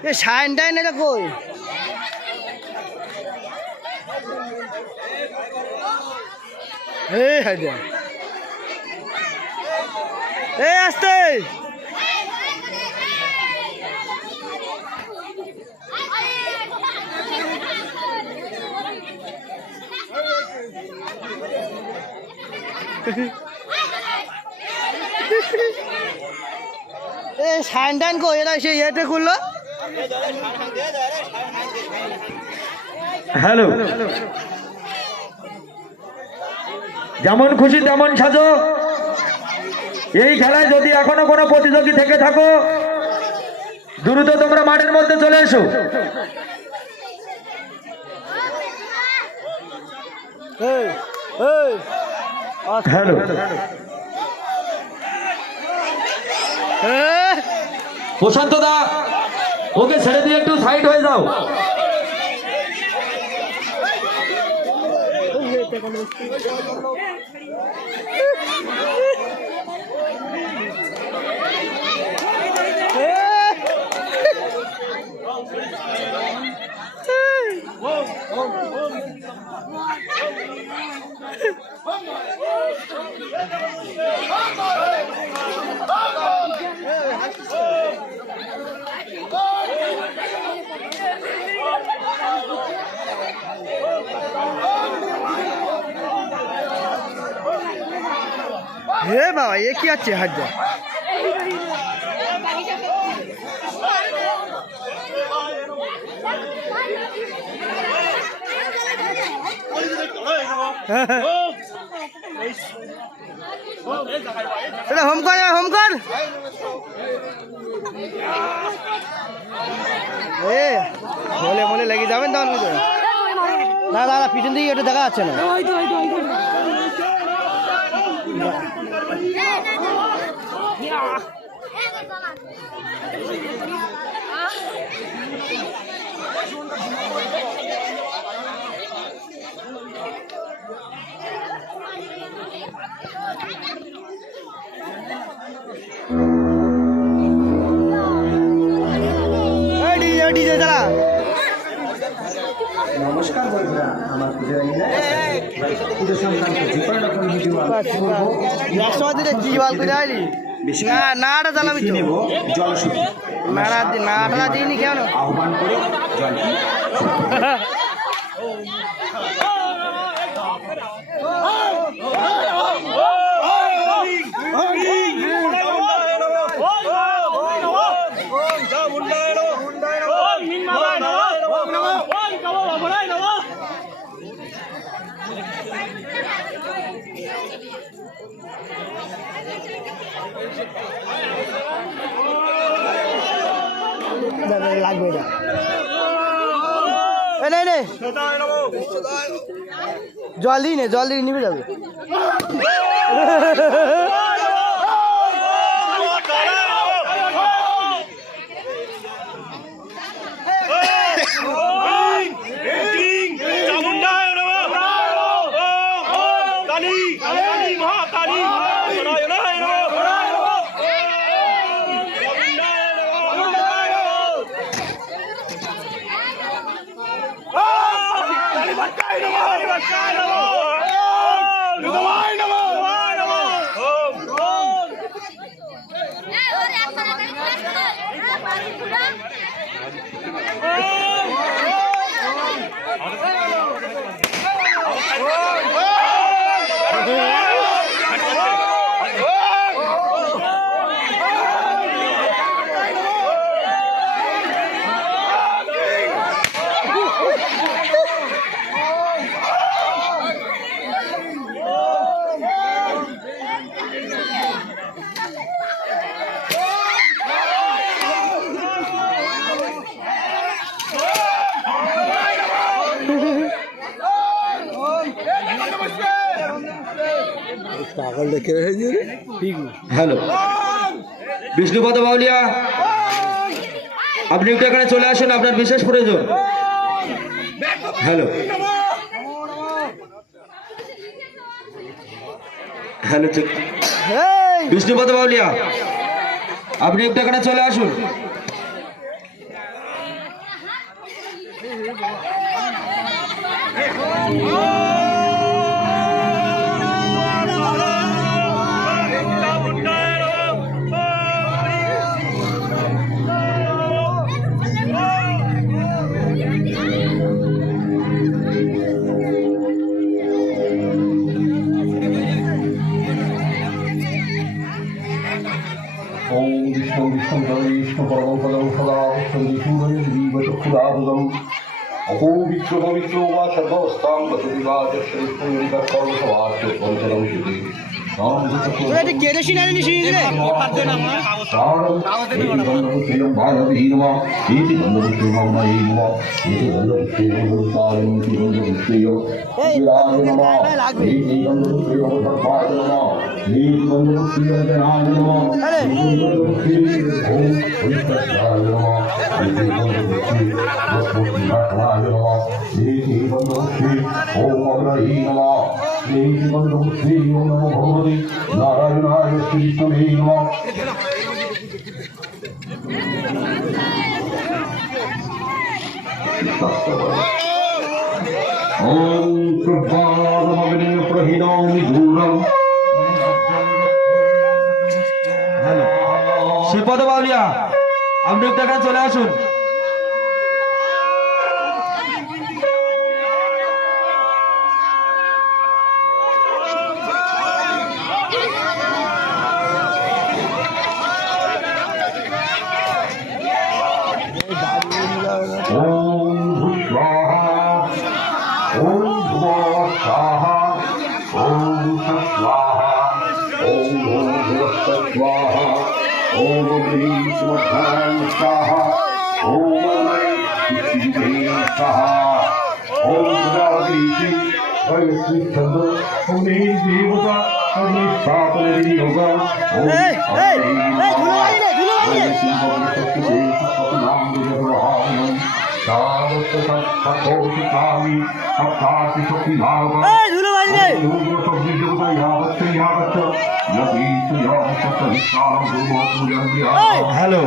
এ sign টাইন এটা কই এই হাজা এই আসতে এই সাইন টাইন কই এটা সে ইয়েতে করলো হ্যালো যেমন খুশি তেমন সাজো এই খেলায় যদি এখনো কোনো প্রতিযোগী থেকে থাকো দ্রুত তোমরা মাঠের মধ্যে চলে এসো হ্যালো প্রশান্ত দা ওকে ছেড়ে দিয়ে একটু সাইড হয়ে যাও হে বাবা এ কি আছে হাজা হোম কর হোম কর এ মলে মলে লেগে যাবেন তখন না না পিছন দিকে ওটা দেখা যাচ্ছে না নমস্কার বন্ধুরা আমার পুজো সংক্রান্ত যে কোনো রকম ভিডিও নেব জলশুদ্ধি আহ্বান করে জলটি লাগবে না জল দিই জল দিয়ে নিবে যাবে হ্যালো বিষ্ণুপদ বাউলিয়া আপনি একটু এখানে চলে আসুন আপনার বিশেষ প্রয়োজন হ্যালো হ্যালো বিষ্ণুপদ বাউলিয়া আপনি একটু এখানে চলে আসুন ओम विष्णु विष्णु विष्णु परम पदम सदा संदीपूरं दीपचक्षुराभुजम् अहो विष्णु पवित्रो वा सर्वस्तां वसुविवाच श्रेष्ठोरिकर्तव्यसवाच्य पंचरं शुद्धि এটা কেরোসিন আনি নিশি রে नारायणाय श्री विष्णुवे नमः ओम कृपादमग्ने प्रहिणोमि दूरम् শ্রীপদ বাউলিয়া আপনি একটু এখানে চলে আসুন। ओम भूस्वाहा ओम भुवस्वाहा ओम सत्स्वाहा ओम भुवस्वाहा ओम ह्रीं स्वाहा ओम ऐं स्वाहा ओम गदाग्रीति वयस्वी छंद ओम देवता ओम स्थापन योगा ओम হ্যালো,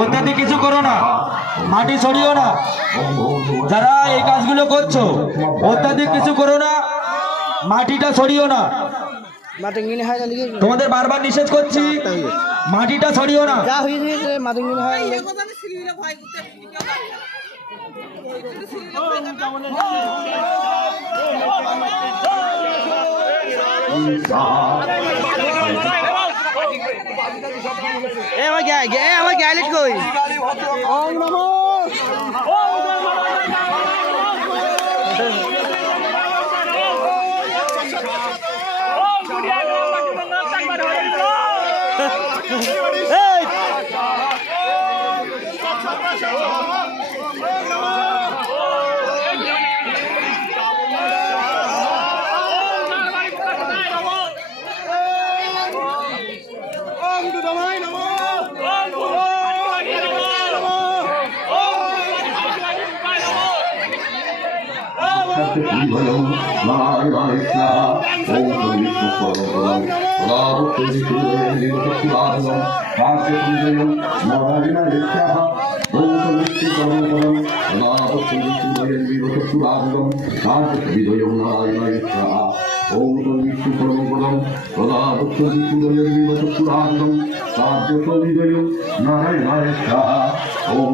অত্যাধিক কিছু করো না, মাটি ছড়িও না। যারা এই কাজগুলো করছো অত্যাধিক কিছু করো না, মাটিটা ছড়িও না। মাতঙ্গিনী হয় না লিখে তোমাদের বারবার নিষেধ করছি, মাটিটা ছড়িও না। যা হয়েছে মাতঙ্গিনী হয় আমার গ্যালেট কই ওম নমো नारायणाय स्वाहा ओम